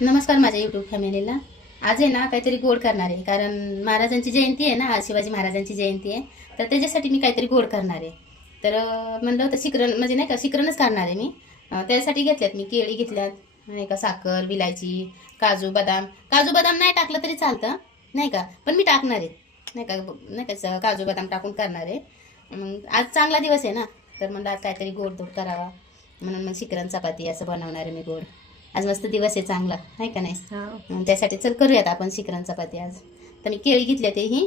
नमस्कार माझ्या यूट्यूब फॅमिलीला. आज आहे ना काहीतरी गोड करणार आहे, कारण महाराजांची जयंती आहे ना, आज शिवाजी महाराजांची जयंती आहे. तर त्याच्यासाठी मी काहीतरी गोड करणार आहे. तर म्हणलं होतं शिकरण, म्हणजे नाही का शिकरणच करणार आहे मी. त्यासाठी घेतल्यात मी केळी घेतल्यात, नाही का, साखर, विलायची, काजू बदाम. काजू बदाम नाही टाकलं तरी चालतं नाही का, पण मी टाकणार आहे नाही का काजू बदाम टाकून करणार आहे. मग आज चांगला दिवस आहे ना, तर म्हणलं आज काहीतरी गोड धोड करावा, म्हणून मग शिकरण चपाती असं बनवणार आहे मी गोड. आज मस्त दिवस आहे चांगला, आहे का नाही. मग त्यासाठी चल करूयात आपण शिकरण चपाती आज. तर मी केळी घेतल्या, ते ही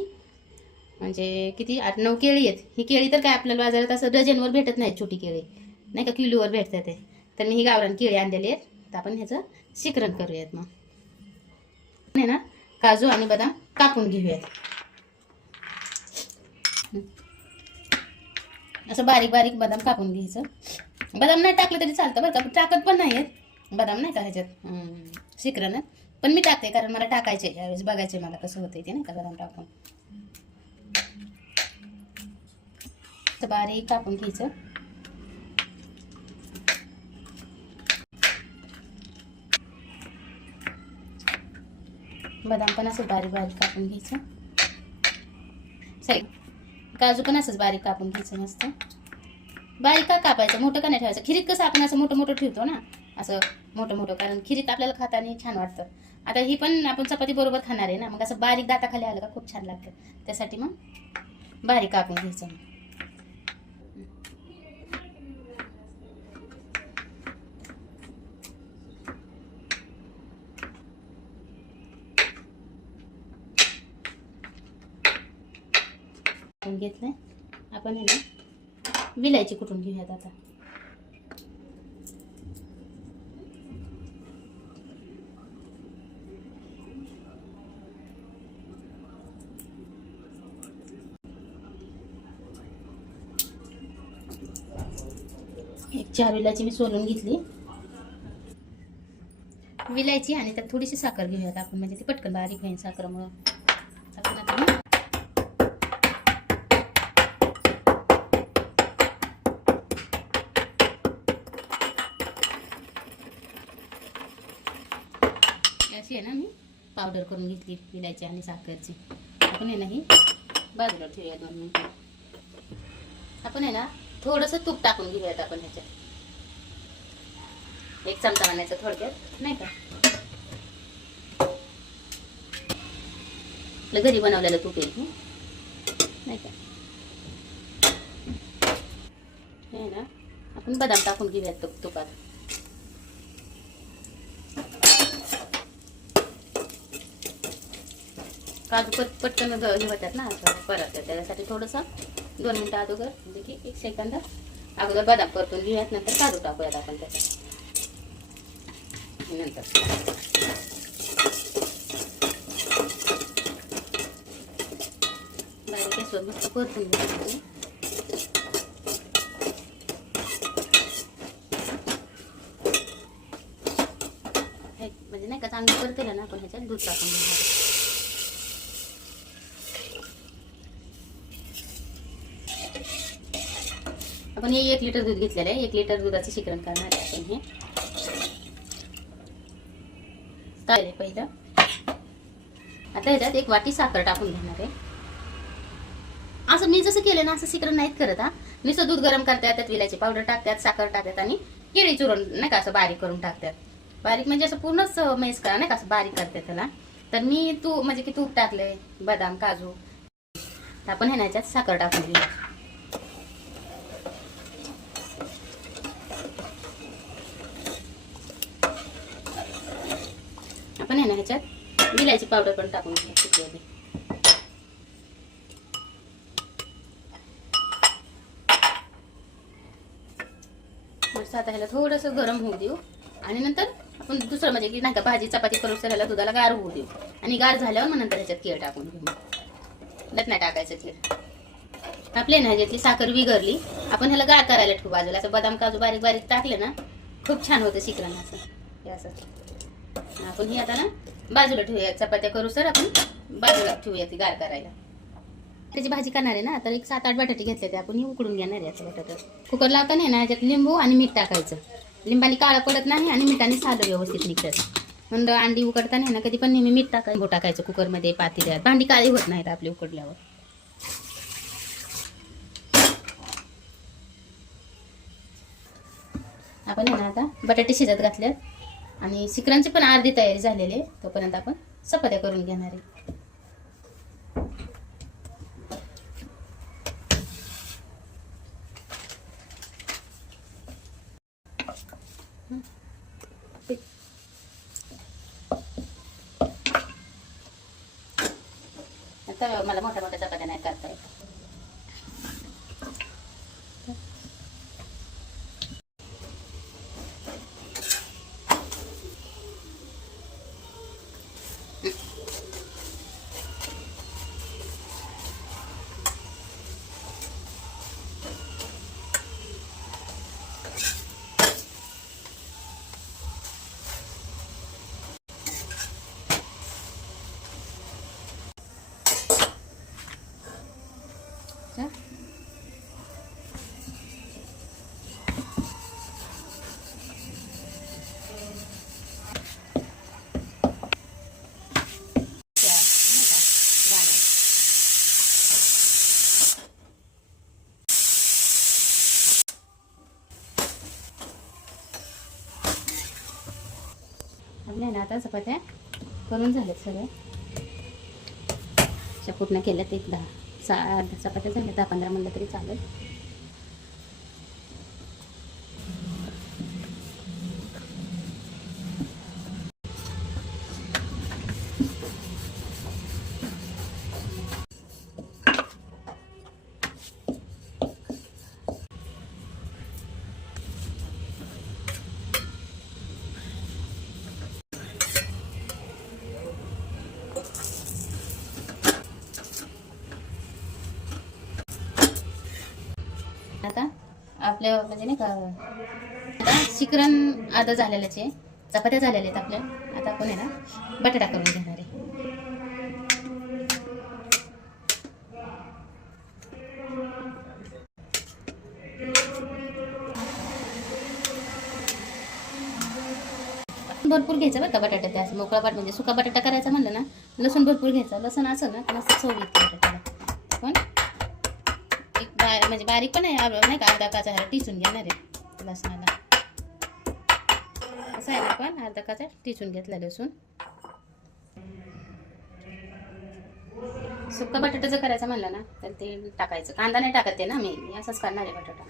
म्हणजे किती 8-9 केळी आहेत. ही केळी तर काय आपल्याला बाजारात असं डझनवर भेटत नाही, छोटी केळी नाही का, किलोवर भेटतात ते. तर मी ही गावरान केळी आणलेली आहेत. तर आपण ह्याचं शिकरण करूयात. मग नाही ना, काजू आणि बदाम कापून घेऊयात. असं बारीक बारीक बदाम कापून घ्यायचं. बदाम नाही टाकलं तरी चालतं बरं का, टाकत पण नाही आहेत बदाम नाही का ह्याच्यात शिकरणात, पण मी टाकते कारण मला टाकायचे यावेळेस, बघायचे मला कसं होतं ते नाही का बदाम टाकून. तर बारीक कापून घ्यायचं. बदाम पण असंच बारीक बारीक कापून घ्यायचं. सॉरी, काजू पण असंच बारीक कापून घ्यायचं. मस्त बारीक का कापायचं, मोठं का नाही ठेवायचं. खिरीत कसं आपण असं मोठं मोठं ठेवतो ना, असं मोठं मोठं, कारण खिरीत आपल्याला खाताना छान वाटतं. आता ही पण आपण चपाती बरोबर खाणार आहे ना, मग असं बारीक दाताखाली आलं का खूप छान लागतं. त्यासाठी मग बारीक कापून घ्यायचं. घेतलंय आपण हे ना विलायची कुटून घेऊयात आता. एक 4 विलायची मी सोलून घेतली, विलायची, आणि त्यात थोडीशी साखर घेऊयात आपण, म्हणजे ती पटकन बारीक होईल साखरमुळं. आपण आता अशी आहे ना मी पावडर करून घेतली विलायची आणि साखरची. आपण आहे ना ही बाजूला ठेवूया 2 मिनिटं. आपण आहे ना थोडंसं तूप टाकून घेऊयात आपण ह्याच्यात, 1 चमचा आणायचं थोडक्यात नाही का. आपलं घरी बनवलेलं तूप आहे नाही का. हे ना आपण बदाम टाकून घेऊयात तुपात. काजू पटकन हे होतात ना, असं परत त्याच्यासाठी थोडंसं 2 मिनिटं अगोदर, म्हणजे की 1 सेकंद अगोदर बदाम परतून घेऊयात, नंतर काजू टाकूयात आपण त्याच्यात. नंतर बारीक गॅसवर मस्त परतून घ्यायचं. म्हणजे नाही का चांगलं परतेलं ना, आपण ह्याच्यात दूध टाकून घेऊया. आपण हे 1 लिटर दूध घेतलेलं आहे. 1 लिटर दुधाचं शिकरण करणार आहे आपण. हे ताळले पहिलं. आता ह्याच्यात 1 वाटी साखर टाकून घेणार आहे. असं मी जसं केलं ना असं शिकरण नाहीत करत हा. नुसतं दूध गरम करतात, त्यात विलायची पावडर टाकतात, साखर टाकतात आणि केळी चुरून नाही का असं बारीक करून टाकतात. बारीक म्हणजे असं पूर्णच मेस करा नाही का, असं बारीक करतात त्याला. तर मी म्हणजे की तूप टाकले, बदाम, काजू. आपण हे ह्याच्यात साखर टाकून घेऊया. आपण आहे ना ह्याच्यात विलायची पावडर पण टाकून घेऊ. मस्त आता ह्याला थोडंसं गरम होऊ देऊ, आणि नंतर आपण दुसरं म्हणजे की नाही का भाजी चपाती करून ह्याला दुधाला गार होऊ देऊ, आणि गार झाल्यावर मग नंतर ह्याच्यात केळ टाकून घेऊ. लत नाही टाकायचं केळ. आपले ना ह्याच्यातली साखर विगरली, आपण ह्याला गार करायला ठेवू बाजूला. असं बदाम काजू बारीक बारीक टाकले ना खूप छान होतं शिकरण असं. हे असं आपण ही आता ना बाजूला ठेवूया. चपात्या करू सर आपण बाजूला ठेवूया ती गार करायला. त्याची भाजी करणार आहे ना, तर 1 7-8 बटाटे घेतले ते आपण उकडून घेणार आहे. बटाटे कुकर लावताना ना ह्याच्यात लिंबू आणि मीठ टाकायचं. लिंबाने काळा पडत नाही आणि मिठाने साधं व्यवस्थित निघतं. म्हणलं अंडी उकडताना ना कधी पण नेहमी मीठ टाकायचं कुकरमध्ये, पातेल्यात. भांडी काळी होत नाहीत आपली उकडल्यावर. आपण आहे ना आता बटाटे शिजत घातल्यात आणि शिकरांची पण अर्धी तयारी झालेली आहे. तोपर्यंत आपण चपात्या करून घेणार आहे. आता मला मोठ्या मोठ्या चपात्या नाही करता येत. आपल्या ना आता चपात्या करून झाल्यात सगळ्या. पूर्ण केल्यात. एक 10 चपात्या झाल्या. 10-15 म्हणलं तरी चालेल. आता आपल्या म्हणजे नाही का आता शिकरण आता झालेलंच आहे. चपात्या झालेल्या आहेत आपल्या. आता आपण आहे ना बटाटा करून घेणार आहे. भरपूर घ्यायचा बरं का बटाटा. त्या असं मोकळा म्हणजे सुका बटाटा करायचा म्हणलं ना, लसूण भरपूर घ्यायचा. लसूण असं ना मस्त चव येते बटाट्याला. पण म्हणजे बारीक पण नाही का, अर्धा काचा टिचून घेणार आहे लसणाला. असं आहे ना, आपण अर्धा काचा टिचून घेतला लसूण. सुका बटाटा जर करायचा म्हणलं ना तर ते टाकायचं. कांदा नाही टाकत ते ना, मी असंच करणार आहे बटाटा.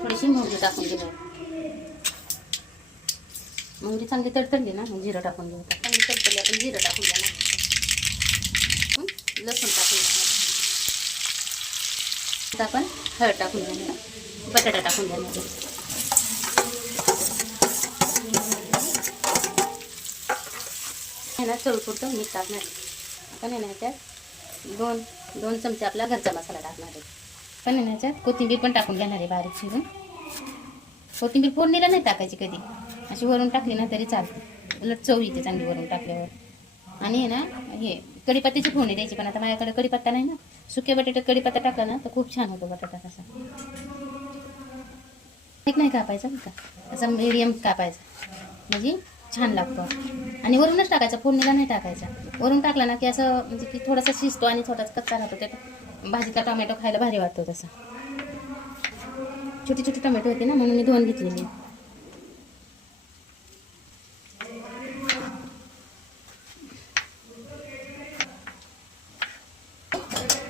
थोडीशी मोहरी टाकून घेऊ. मोहरी चांगली तडतडली ना मग जिरं टाकून घेऊ. चांगली तडतडली आपण जिरं टाकून घेणार. लसूण टाकून घेणार. आता आपण हळद टाकून घेणार. बटाटा टाकून घेणार. आहे ना चवीपुरतं मीठ टाकणार. आपण आहे ना त्यात दोन चमचे आपला घरचा मसाला टाकणार आहे. पण आहे ना त्यात कोथिंबीर पण टाकून घेणार आहे बारीक चिरून. कोथिंबीर फोडणीला नाही टाकायची कधी, अशी वरून टाकली ना तरी चालते. उलट चव येते चांगली वरून टाकल्यावर. आणि आहे ना हे कढीपत्त्याची फोडणी द्यायची. पण आता माझ्याकडे कढीपत्ता नाही ना. सुक्या बटाट्यात कढीपत्ता टाकला ना तर खूप छान होतो बटाटा. तसा एक नाही कापायचा का, असं मीडियम कापायचा म्हणजे छान लागतो. आणि वरूनच टाकायचा, फोडणीला नाही टाकायचा. वरून टाकला ना की असं म्हणजे की थोडासा शिजतो आणि थोडासा कच्चा राहतो. ते भाजीचा टोमॅटो खायला भारी वाटतो तसा. छोटी छोटी टोमॅटो होते ना म्हणून मी 2 घेतलेली.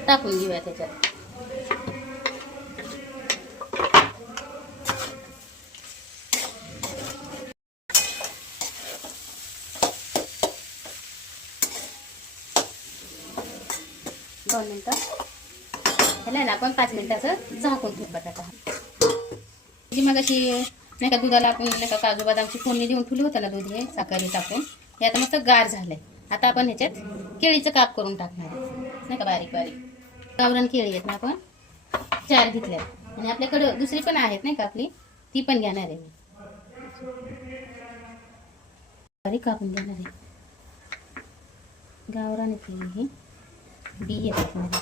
टाकून घेऊया त्याच्यात. दोन मिनिटं ह्याला ना आपण 5 मिनिटाचं झाकून ठेवू बटाटा. जी मग अशी नाही का दुधाला आपण नाही का काजू बदामची फोडणी देऊन ठेवली होतं ना, दूध हे साखर टाकून. हे आता मस्त गार झालंय. आता आपण ह्याच्यात केळीचं काप करून टाकणार नाही का, बारीक बारीक. गावरान केळी आहेत ना, आपण 4 घेतल्यात. आणि आपल्याकडे दुसरी पण आहेत नाही का आपली, ती पण घेणार आहे मी. बारीक कापून घेणार आहे. गावरान केळी ही बी येतात मध्ये.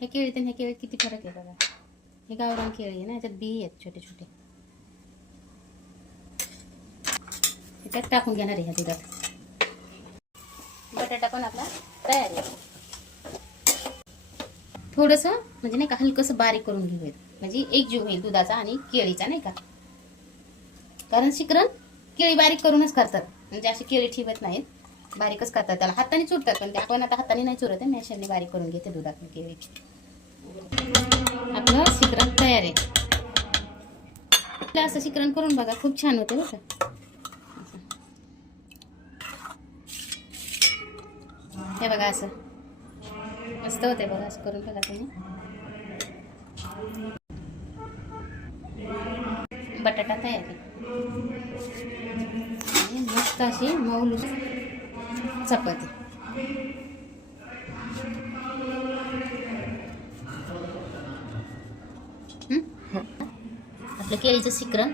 हे केळीत आणि ह्या केळीत किती फरक आहे बघा. हे गावरान केळी आहे ना, याच्यात बी आहेत छोटे छोटे. त्यात टाकून घेणार आहे ह्या दुधात. बटाटा पण आपला तयार आहे. थोडंसं म्हणजे नाही का हलकंसं बारीक करून घेऊयात, म्हणजे एक जीव होईल दुधाचा आणि केळीचा नाही का. कारण शिकरण केळी बारीक करूनच करतात, म्हणजे अशी केळी ठेवत नाहीत, बारीकच करतात. त्याला हाताने चुरतात, पण ते आपण आता हाताने नाही चुरत आहे, मॅशरने बारीक करून घेते दुधात केळी. आपलं शिकरण तयार आहे. असं शिकरण करून बघा, खूप छान होते बरं का. हे बघा असं मस्त होते बघा, असं करून बघा तुम्ही. बटाटा तयार आहे. मस्त अशी मऊ चपाती. आपलं केळीचं शिकरण